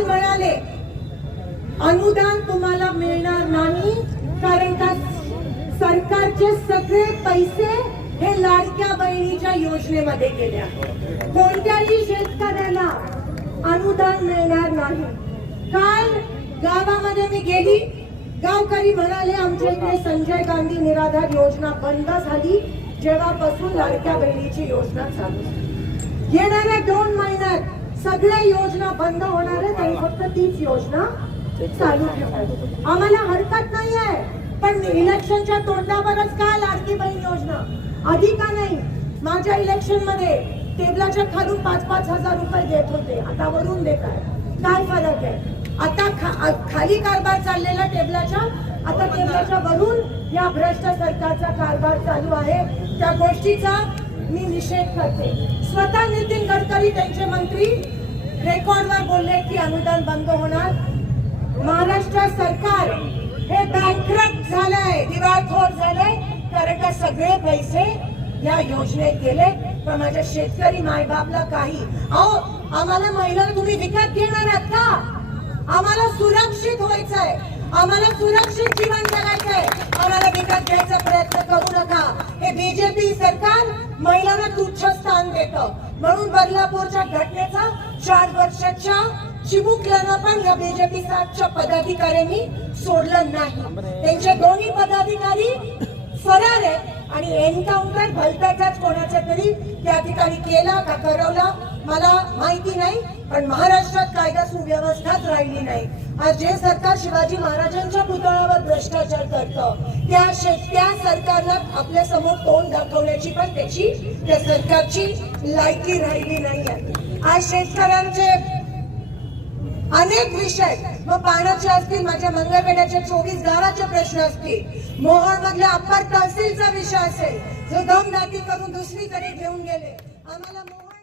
काल म्हणाले अनुदान तुम्हाला मिळणार नाही कारण का सरकारचे सगळे पैसे हे लाडक्या बहिणीच्या योजनेमध्ये गेले कोणत्याही शेतकऱ्याला अनुदान मिळणार नाही. काल गावामध्ये मी गेली. गावकरी म्हणाले आमच्या इकडे संजय गांधी निराधार योजना बंद झाली. जेव्हापासून लाडक्या बहिणीची योजना चालू येणाऱ्या दोन महिन्यात सगळ्या योजना बंद होणार आहेत आणि फक्त तीच योजना चालू ठेवणार आम्हाला हरकत नाही आहे. पण इलेक्शनच्या तोंडावरच का लाडकी बहीण योजना? आधी का नाही? माझ्या इलेक्शनमध्ये टेबलाच्या खालून पाच पाच हजार रुपये देत होते. आता वरून देत आहे. काय फरक आहे? आता खा- खाली कारभार चाललेला टेबलाच्या आता टेबलाच्या वरून या भ्रष्ट सरकारचा कारभार चालू आहे. त्या गोष्टीचा मी निषेध करते. स्वतः नितीन गडकरी त्यांचे मंत्री रेकॉर्डवर बोलले की अनुदान बंद होणार. महाराष्ट्र सरकार हे बँकरप्ट झालंय दिवाळखोर झालंय. कारण का सगळे पैसे या योजनेत गेले. पण माझ्या शेतकरी मायबापला काही. अहो आम्हाला महिला तुम्ही विकत घेणार आहात का? आम्हाला सुरक्षित व्हायचंय. आम्हाला सुरक्षित जीवन जगायचंय. आम्हाला विकत घ्यायचा प्रयत्न करू नका. हे बीजेपी महिलांना तुच्छ स्थान देत. म्हणून बदलापूरच्या घटनेचा चार वर्षाच्या चिमुकल्यानं पण या बीजेपी सातच्या पदाधिकाऱ्यांनी सोडलं नाही. त्यांचे दोन्ही पदाधिकारी फरार आहेत आणि एन्काउंटर भलत्याचाच कोणाच्या तरी त्या ठिकाणी केला का करवला मला माहिती नाही पण महाराष्ट्रात कायदा सुव्यवस्थाच राहिली नाही. आज जे सरकार शिवाजी महाराजांच्या पुतळ्यावर भ्रष्टाचार करतं त्या शे- त्या सरकारला आपल्यासमोर तोंड दाखवण्याची पण त्याची त्या सरकारची लायकी राहिली नाही आहे. आज शेतकऱ्यांचे अनेक विषय मग पाण्याचे असतील माझ्या मंगळवेड्याच्या चोवीस गावाचे प्रश्न असतील. मोहोळ मधल्या अप्पर तहसीलचा विषय असेल जो दम नाती करून दुसरीकडे घेऊन गेले. आम्हाला मोहोळ